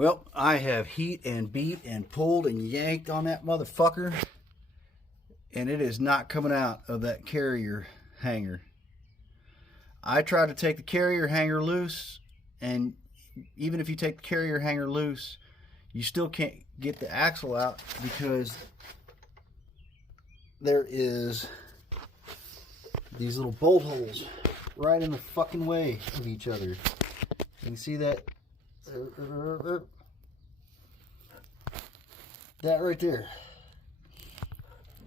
Well, I have heat and beat and pulled and yanked on that motherfucker, and it is not coming out of that carrier hanger. I tried to take the carrier hanger loose, and even if you take the carrier hanger loose, you still can't get the axle out because there is these little bolt holes right in the fucking way of each other. You can see that that right there.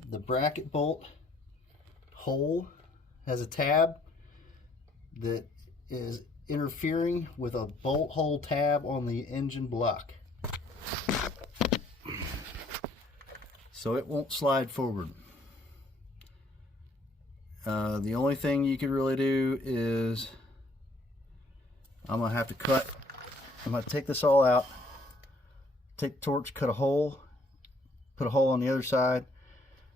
The bracket bolt hole has a tab that is interfering with a bolt hole tab on the engine block, so it won't slide forward. The only thing you could really do is I'm going to take this all out, take the torch, cut a hole, put a hole on the other side.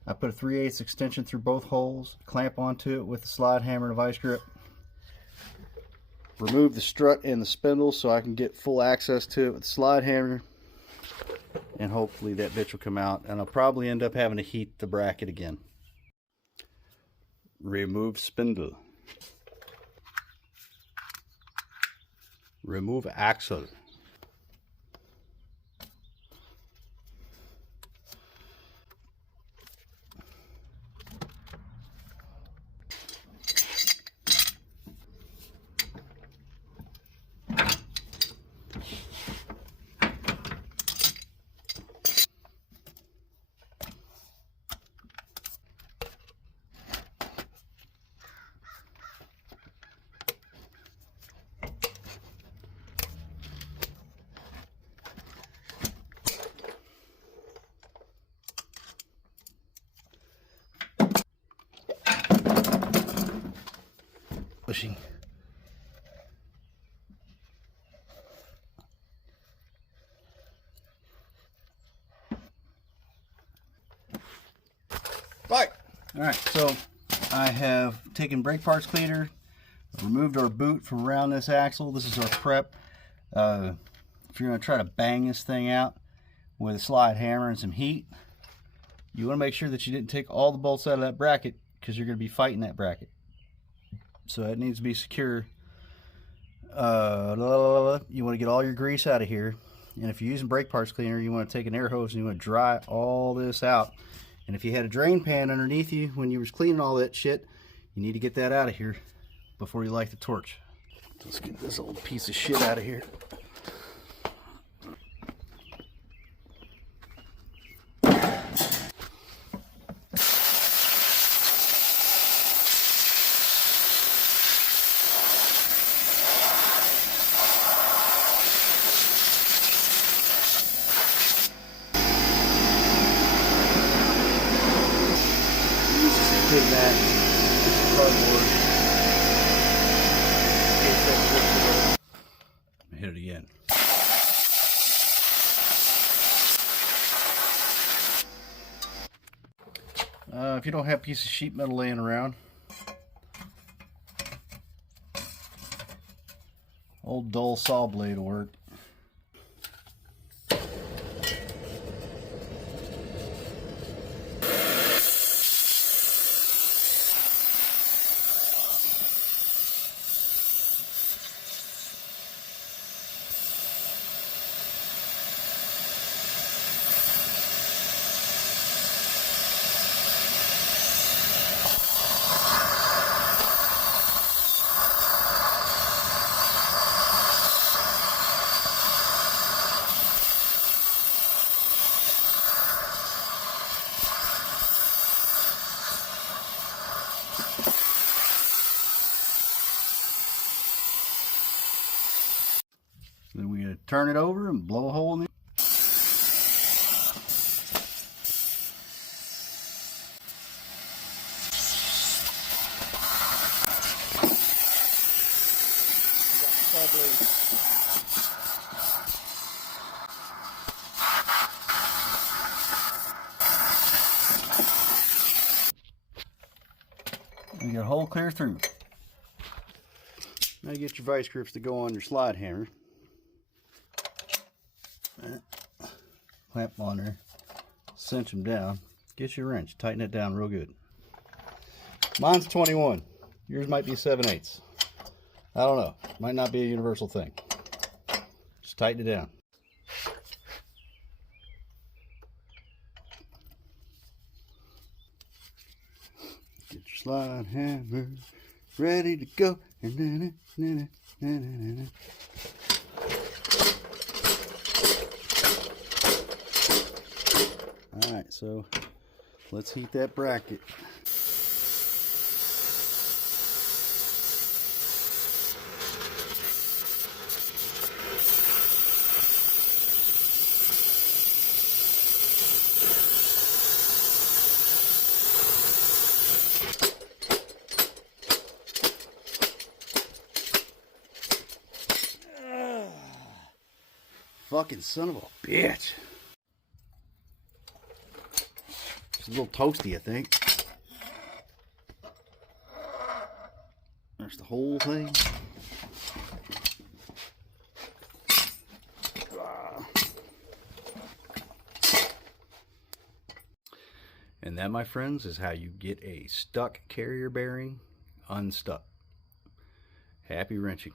I put a 3/8 extension through both holes, clamp onto it with a slide hammer and a vice grip. Remove the strut and the spindle so I can get full access to it with the slide hammer, and hopefully that bitch will come out, and I'll probably end up having to heat the bracket again. Remove spindle. Remove axle. Pushing. Right. All right. So I have taken brake parts cleaner, removed our boot from around this axle. This is our prep. If you're going to try to bang this thing out with a slide hammer and some heat, you want to make sure that you didn't take all the bolts out of that bracket, because you're going to be fighting that bracket. So it needs to be secure. You want to get all your grease out of here, and if you're using brake parts cleaner, you want to take an air hose and you want to dry all this out. And if you had a drain pan underneath you when you was cleaning all that shit, you need to get that out of here before you light the torch. Let's get this old piece of shit out of here. Big mat, cardboard. Hit it again. If you don't have a piece of sheet metal laying around, old dull saw blade will work. Then we're going to turn it over and blow a hole in it. You got a hole clear through. Now you get your vice grips to go on your slide hammer. clamp them on there, cinch them down, get your wrench, tighten it down real good. Mine's 21. Yours might be 7/8. I don't know. Might not be a universal thing. Just tighten it down. Get your slide hammer ready to go. Alright, so let's heat that bracket. Fucking son of a bitch. It's a little toasty, I think. There's the whole thing. And that, my friends, is how you get a stuck carrier bearing unstuck. Happy wrenching.